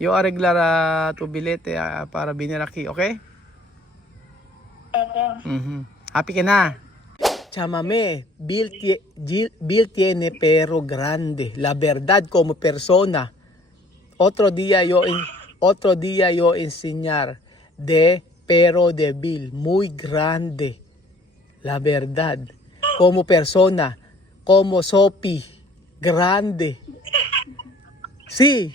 Yo arreglar tu bilete para venir aquí, okay? Happy ka na? Chámame, Bill tiene pero grande. La verdad como persona. Otro día yo enseñar de pero de Bill. Muy grande. La verdad. Como persona. Como Sophie. Grande. Sí.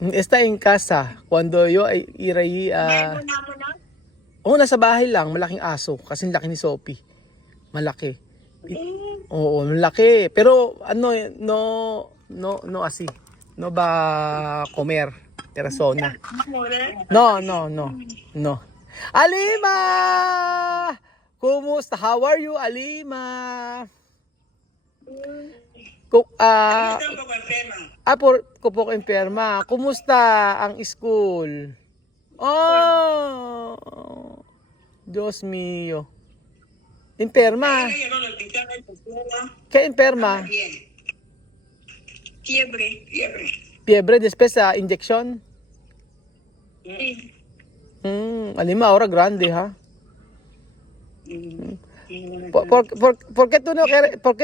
Está en casa. Cuando yo iray nasa bahay lang, malaking aso. Kasi laki ni Sophie. Malaki. Oo, malaki. Pero no así. No ba comer persona. No. Alima! Kumusta? How are you, Alima? Ko po enferma. Kumusta ang school? Oh, Diyos mío. Enferma. ¿Qué enferma? Fiebre. Fiebre después sa inyección? Sí. Alima, ahora grande, ha? ¿Por qué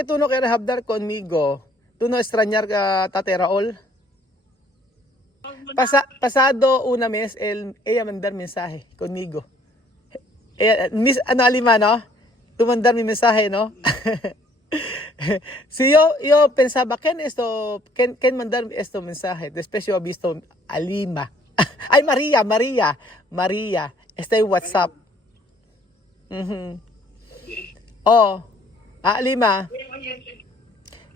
tú no quieres hablar conmigo? ¿Tú no extrañar a Tate Raul? Pasado una mes, ella mandar mensaje conmigo. Alima, ¿no? Tú mandar mi mensaje, ¿no? Si yo pensaba, ¿quién mandar esto mensaje? Después yo he visto Alima. Ay, María. Está en WhatsApp. Oh, Alima.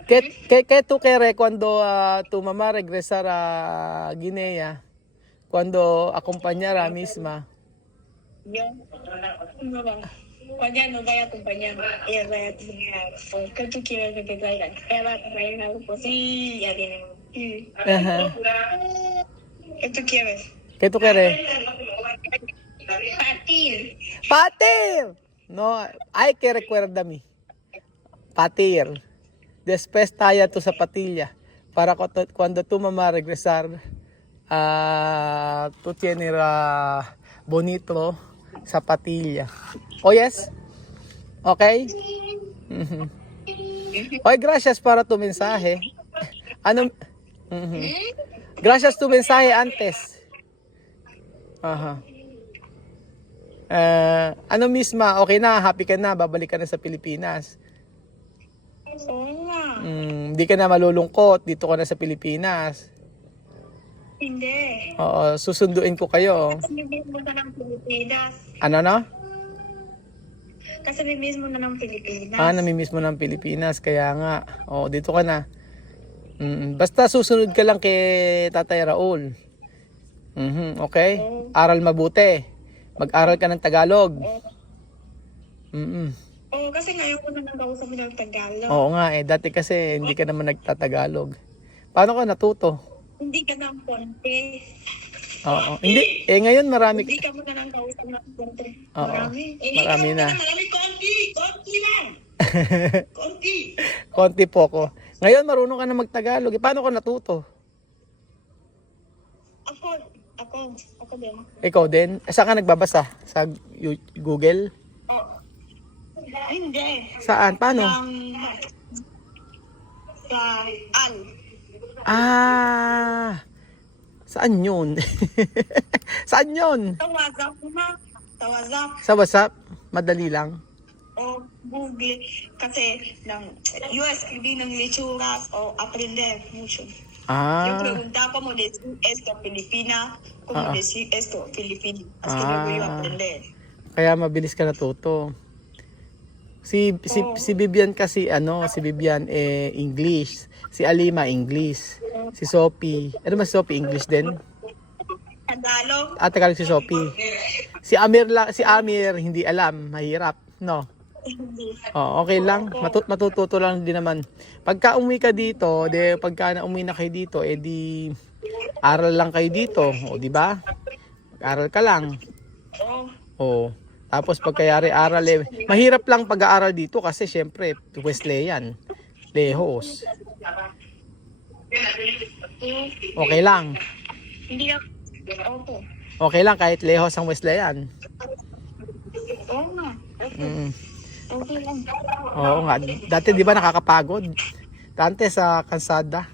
¿Qué tú quieres cuando tu mamá regresar a Guinea? Cuando acompañara misma. Yo no va. Cuando ella nos vaya a acompañar, ella va a acompañar. ¿Qué tú quieres que te traigan? Ella va a traer algo así, ya viene. Ajá. ¿Qué tú quieres? ¿Qué tú quieres? ¡Patir! No, hay que recuérdame. Patir. Después talla tu zapatilla. Para cuando tu mamá regresar, tú tienes bonito zapatilla. ¿Oyes? Okay? Oy, gracias para tu mensaje. Ano? Gracias tu mensaje antes. Aha. Ano misma? Okay na? Happy ka na? Babalik ka na sa Pilipinas? Oo nga. Hindi ka na malulungkot. Dito ka na sa Pilipinas. Hindi. Oo, susunduin ko kayo. Kasi mismo na ng Pilipinas. Ano na? Kasi mismo na ng Pilipinas. Namimiss mo ng Pilipinas. Kaya nga. Dito ka na. Basta susunod ka lang kay Tatay Raul. Okay? Aral mabuti. Mag-aral ka ng Tagalog. Oo, kasi ngayon ko na nag-ausap ng Tagalog. Oo nga dati kasi hindi ka naman nagtatagalog. Paano ka natuto? Hindi ka ng konti. Oo. Hindi. Ngayon marami. Hindi ka mo na nag-ausap ng konti. Oo. Marami na. Marami konti. Konti lang. Konti. Konti po ko. Ngayon marunong ka na magtagalog. Paano ka natuto? Ako din. Ikaw din? Saan ka nagbabasa? Sa Google? Hindi. Saan? Paano? Sa Saan yun? Saan yun? Sa WhatsApp na. Sa WhatsApp. Sa WhatsApp? Madali lang. O Google. Kasi US escribir ng lecturas o aprender mucho. Yo preguntaba como decir esto Filipina, como decir esto Filipino. Así que luego yo aprender. Kaya mabilis ka natuto. Si Vivian kasi si Vivian English, si Alima English, si Sophie, si Sophie English din? Tagalog. Tagalog si Sophie. Si Amir hindi alam, mahirap, no? Okay lang, matututo lang din naman. Pagka umuwi ka dito, pagka umuwi na kayo dito, di aral lang kayo dito, di ba? Mag-aral ka lang. Tapos pagkayari aral mahirap lang pag-aaral dito kasi syempre Wesleyan, lehos. Okay lang. Hindi ka... Opo. Okay lang kahit lehos ang Wesleyan. Oo nga. Opo. Mm. Okay lang. Oo nga. Dati di ba nakakapagod? Dante sa kalsada.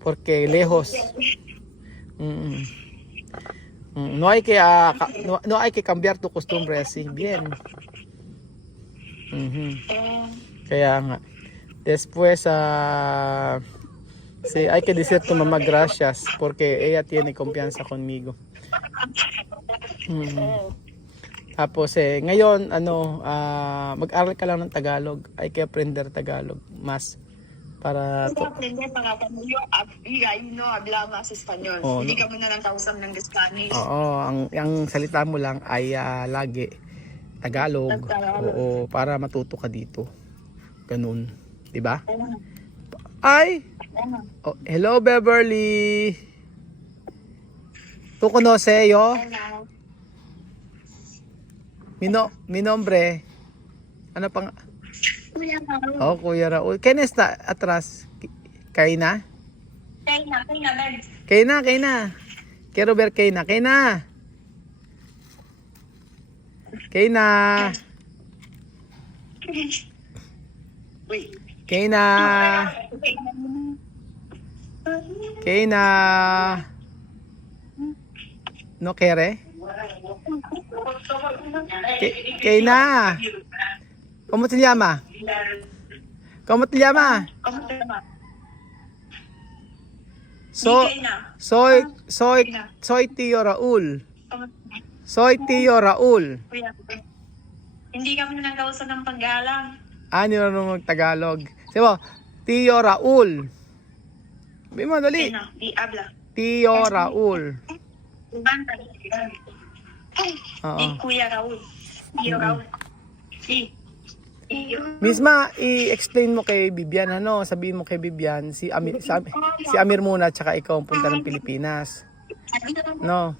Porque lejos. Mm. No hay que no hay que cambiar tu costumbre así. Bien. Kaya nga. Después sí, hay que decir tu mamá gracias porque ella tiene confianza conmigo. Tapos ngayon mag-aral ka lang ng Tagalog. Hay que aprender Tagalog mas para Aprender para cuando yo no hablamos español. Oh, Hindi no. ka muna lang kausap ng Spanish. Oo, ang salita mo lang ay lagi Tagalog. Tagalog. Oo, para matuto ka dito. Ganun, 'di ba? Ay. Oh, hello Beverly. Tu conoce yo? Mi nombre. Ano pang? Kuya Raul. Oh, Kuya Raul. ¿Quién está atrás? Kaina? Kaina, ven. Kaina. Quiero ver Kaina. Kaina. Wait. Kaina. No quiere? Kaina. ¿Cómo te llama? ¿Cómo te llama? ¿Cómo te llamas? Soy Tío Raul. Soy Tío Raul. Kuya, hindi kami nang kausap ng paggalang. Ano yung Tagalog? Sabi mo, Tío Raul. Sabi mo, dali. Di habla. Tío Raul. Oo. Di Kuya Raul. Tío Raul. Si. Misma, i-explain mo kay Bibian, sabihin mo kay Bibian, si Amir muna, tsaka ikaw ang punta ng Pilipinas. No?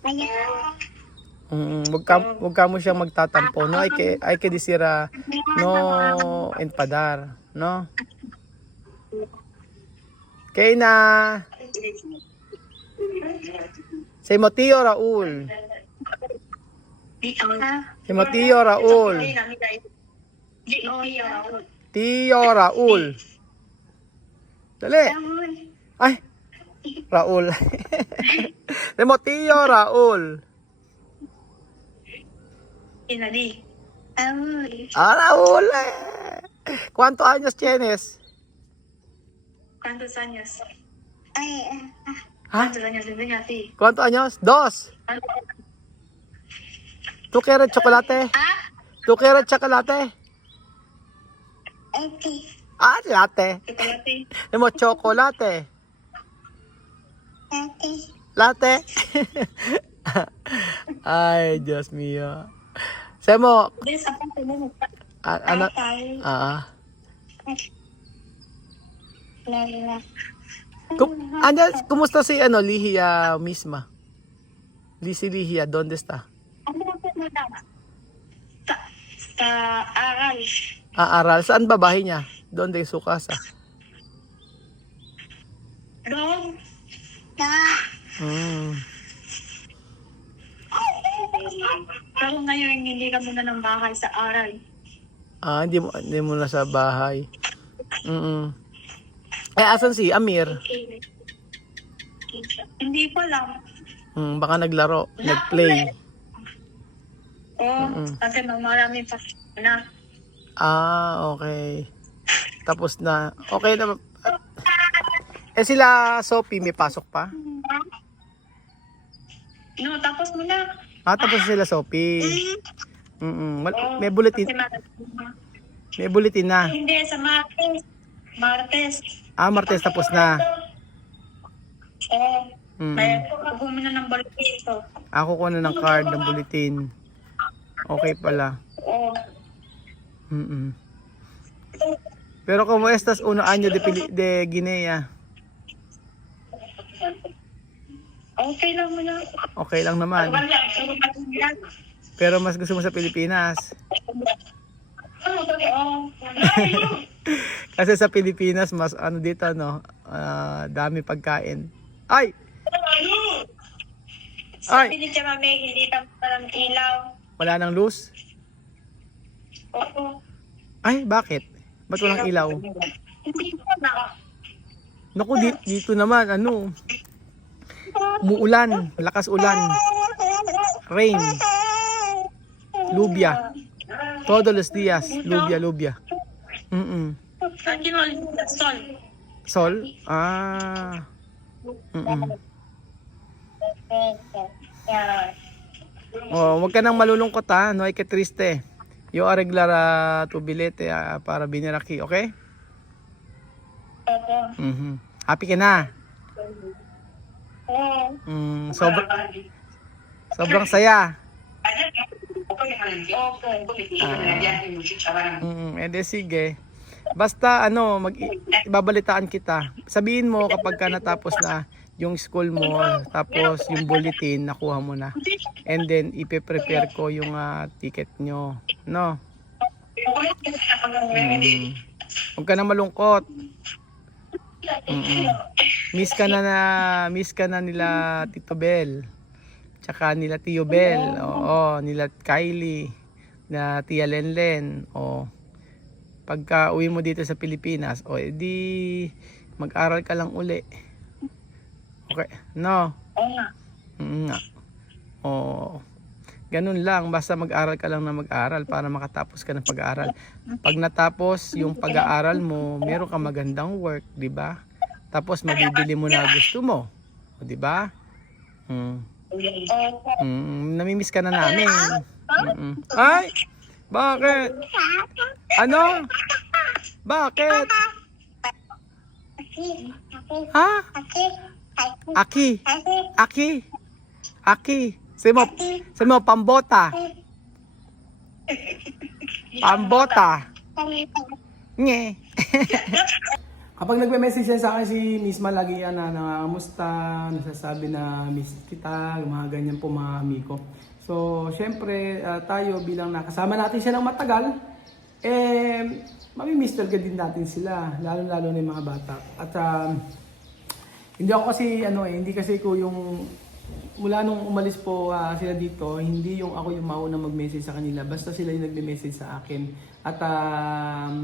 Wag ka mo siyang magtatampo, no? Hay que decir, no enfadar, no? Kaya na, say mo, Tío Raul. Say mo, Tío Raul. Tío Raul. Dali. Ay. Raul. Demo Tío Raul. Inali. Raul. ¿Cuántos años tienes? ¿Cuántos años? ¿Ah? ¿Cuántos años tienes a ti? ¿Cuántos años? 2. ¿Tú quieres chocolate? ¿Tú quieres chocolate? Latte. Chocolate. Demo chocolate. Latte. Ay, Diyos mío. Sabi mo, ano? Kumusta si Lihia misma? Lihia, ¿dónde está? Sa aral. Aaral. Saan ba bahay niya? ¿Dónde su casa? Doon. Pero ngayon hindi ka muna ng bahay sa aral. Hindi mo na sa bahay. Asan si Amir? Hindi ko lang. Baka naglaro, nagplay. Kasi maraming pa na. Okay. Tapos na. Okay na. Sila Sophie, may pasok pa? No, tapos mo na. Tapos sila Sophie. May bulletin. May bulletin na. Hindi, sa Martes. Martes tapos na. May kukuha na ng bulletin ito. Ako ko na ng card ng bulletin. Okay pala. Pero como estas 1 año de Guinea? Okay lang mo na. Okay lang naman. Pero mas gusto mo sa Pilipinas. Kasi sa Pilipinas mas dito dami pagkain. Ay! Sabi Ay, ni Tia Mami, hindi pa parang ilaw. wala nang luz? Oo. Ay, bakit? Ba't walang ilaw? Hindi ko na. Naku, dito naman, ano, umuulan, lakas ulan, rain, lubya, todos los días, lubya. Mm. Hindi mo sol. Sol? Ah. Mm. Oh, wag ka nang malulungkot ha, no hay que triste. Yo arreglar tu bilete para venir aquí, okay? Mhm. Happy ka na? Sobrang saya. Ede sige. Basta ano, ibabalitaan kita. Sabihin mo kapag ka natapos na yung school mo, tapos yung bulletin nakuha mo na. And then ipe-prepare ko yung ticket nyo, no? Huwag ka na malungkot. Miss ka na nila Tito Bel. Tsaka nila Tio Bel. Oo, nila Kylie, na Tia Lenlen. O pagka uwi mo dito sa Pilipinas, o edi mag-aral ka lang uli. Okay, no? Nga. O ganun lang, basta mag-aral ka lang na mag-aral para makatapos ka ng pag-aaral. Pag natapos yung pag-aaral mo, meron ka magandang work, di ba? Tapos mabibili mo na gusto mo, di ba? Namimiss ka na namin. Ay, bakit? Ano? Bakit? Ha? Aki. Sabi mo, pambota. Nye. Kapag nagme-message yan sa akin si Miss Malagi yan na nangangamusta, nasasabi na miss kita, mga ganyan po mga amigo. So, syempre, tayo bilang nakasama natin siya ng matagal, mamimiss talaga din natin sila, lalo-lalo na yung mga bata. At hindi ako kasi, hindi kasi ko yung, mula nung umalis po sila dito, hindi yung ako yung mauna mag-message sa kanila, basta sila yung nagme-message sa akin. At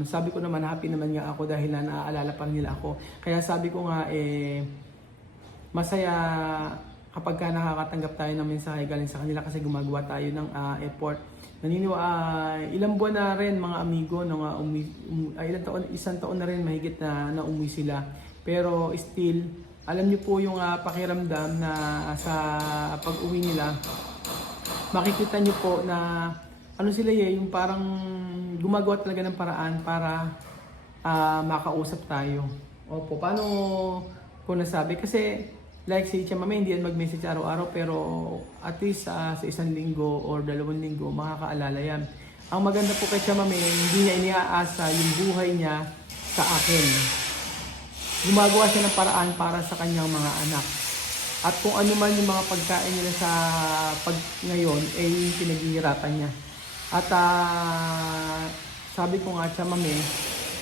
sabi ko naman, happy naman nga ako dahil naaalala pa nila ako. Kaya sabi ko nga, masaya kapag ka nakakatanggap tayo ng mensahe galing sa kanila kasi gumagawa tayo ng effort. Ilang buwan na rin mga amigo, isang taon na rin mahigit na umuwi sila. Pero still, alam niyo po yung pakiramdam na sa pag-uwi nila, makikita niyo po na sila yung parang gumagawa talaga ng paraan para makausap tayo. Opo, paano ko nasabi? Kasi like si Tia Mami, hindi yan mag-message araw-araw pero at least sa isang linggo or 2 linggo makakaalala yan. Ang maganda po kay Tia Mami, hindi niya iniaasa yung buhay niya sa akin. Gumagawa siya ng paraan para sa kanyang mga anak. At kung ano man yung mga pagkain nila sa ngayon, yung pinaghihirapan niya. At sabi ko nga, Tia Mami,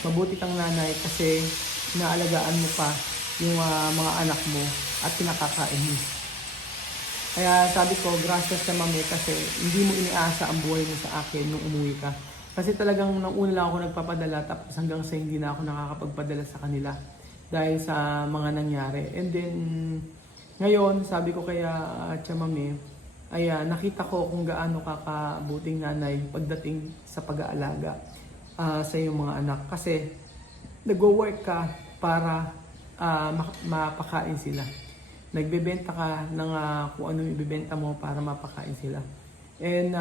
mabuti kang nanay kasi naalagaan mo pa yung mga anak mo at pinakakain mo. Kaya sabi ko, gracias Tia Mami kasi hindi mo iniasa ang buhay mo sa akin nung umuwi ka. Kasi talagang nung una lang ako nagpapadala tapos hanggang sa hindi na ako nakakapagpadala sa kanila dahil sa mga nangyari. And then, ngayon, sabi ko kaya Tia Mami, nakita ko kung gaano kakabuting nanay pagdating sa pag-aalaga sa iyong mga anak. Kasi nag-work ka para mapakain sila. Nagbebenta ka ng kung ano ibebenta mo para mapakain sila. And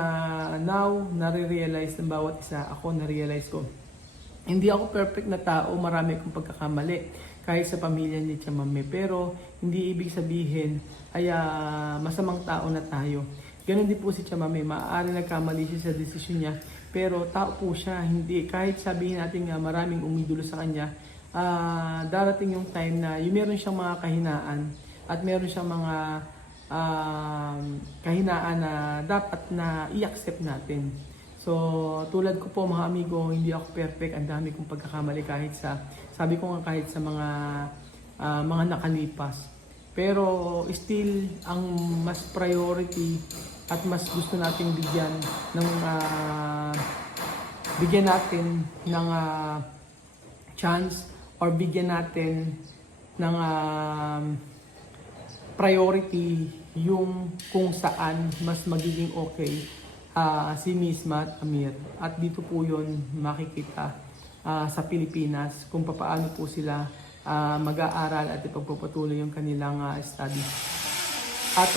now, nare-realize ng bawat isa, ako na-realize ko, hindi ako perfect na tao, marami akong pagkakamali kahit sa pamilya ni Tia Mami. Pero hindi ibig sabihin ay masamang tao na tayo. Ganon din po si Tia Mami, maaari nagkamali siya sa desisyon niya, pero tao po siya. Hindi, kahit sabihin natin nga maraming umidulo sa kanya, darating yung time na yung meron siyang mga kahinaan at meron siyang mga kahinaan na dapat na i-accept natin. So, tulad ko po mga amigo, hindi ako perfect. Ang dami kong pagkakamali kahit sa, sabi ko nga kahit sa mga nakalipas. Pero still, ang mas priority at mas gusto nating bigyan natin ng chance or bigyan natin ng priority yung kung saan mas magiging okay si Miss Matt Amir. At dito po yun makikita sa Pilipinas kung paano po sila mag-aaral at ipagpapatuloy yung kanilang study. At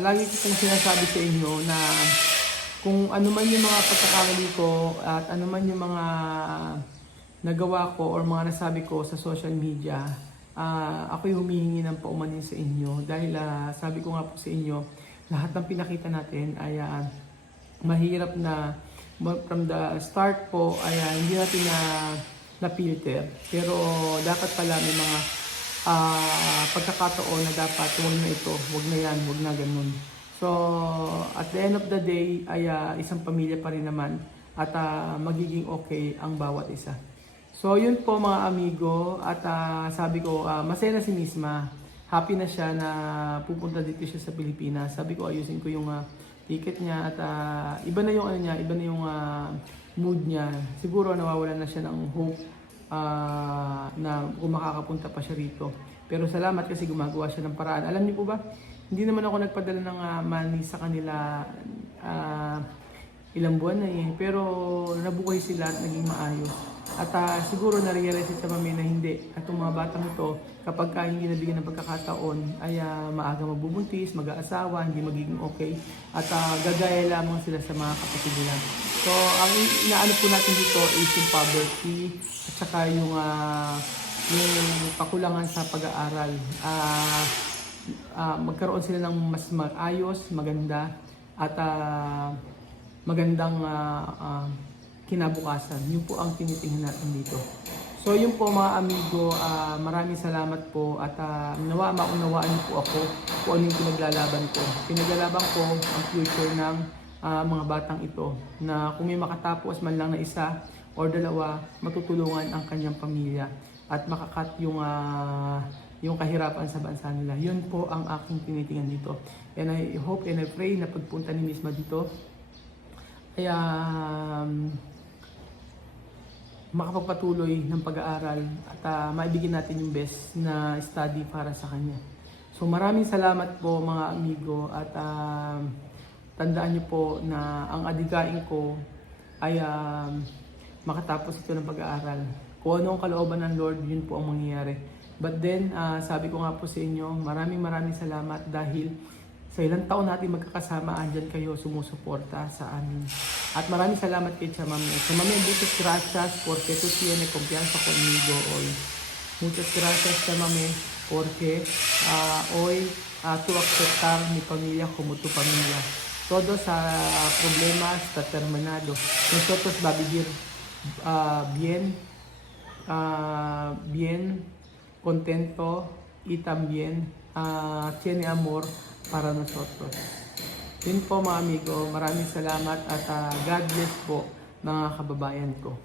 lagi ko pong sinasabi sa inyo na kung ano man yung mga pagkakamali ko at ano man yung mga nagawa ko or mga nasabi ko sa social media, ako'y humihingi ng paumanin sa inyo dahil sabi ko nga po sa inyo, lahat ng pinakita natin ay mahirap na from the start po ay hindi natin na filter. Pero dapat pala may mga pagkakataon na dapat huwag na ito, huwag na yan, huwag na ganun. So at the end of the day ay isang pamilya pa rin naman at magiging okay ang bawat isa. So yun po mga amigo at sabi ko masaya na si Misma. Happy na siya na pupunta dito siya sa Pilipinas. Sabi ko ayusin ko yung ticket niya at iba na yung ano niya, iba na yung mood niya. Siguro nawawalan na siya ng hope na kung makakapunta pa siya rito. Pero salamat kasi gumagawa siya ng paraan. Alam niyo po ba, hindi naman ako nagpadala ng money sa kanila ilang buwan na eh. Pero nabuhay sila at naging maayos. At siguro na-realize sa mami na hindi. At yung mga batang ito, kapag hindi nabigyan ng pagkakataon, ay maaga mabubuntis, mag-aasawa, hindi magiging okay. At gagaya lamang sila sa mga kapatid nila. So, ang inaano po natin dito is yung poverty at saka yung pakulangan sa pag-aaral. Magkaroon sila ng mas maayos, maganda, at magandang kinabukasan. Yun po ang tinitingnan natin dito. So yun po mga amigo, maraming salamat po at nawa maunawaan niyo po ako kung ano yung pinaglalaban ko. Pinaglalaban ko ang future ng mga batang ito na kung may makatapos man lang na isa o dalawa, matutulungan ang kanyang pamilya at makakat yung kahirapan sa bansa nila. Yun po ang aking tinitingnan dito. And I hope and I pray na pagpunta ni Misma dito ay makapagpatuloy ng pag-aaral at maibigyan natin yung best na study para sa kanya. So maraming salamat po mga amigo at tandaan niyo po na ang adigain ko ay makatapos ito ng pag-aaral. Kung ano ang kalooban ng Lord, yun po ang mangyayari. But then, sabi ko nga po sa inyo, maraming salamat dahil sa ilang taon natin magkakasama, andyan kayo sumusuporta sa amin. At maraming salamat kay Chamame. Chamame, muchas gracias porque tú tienes confianza conmigo hoy. Muchas gracias Chamame porque hoy tú aceptar mi familia como tu familia. Todos problemas está terminado. Nosotros va a vivir bien, contento y también tiene amor para nosotros. Yun po mga amigo, maraming salamat at God bless po mga kababayan ko.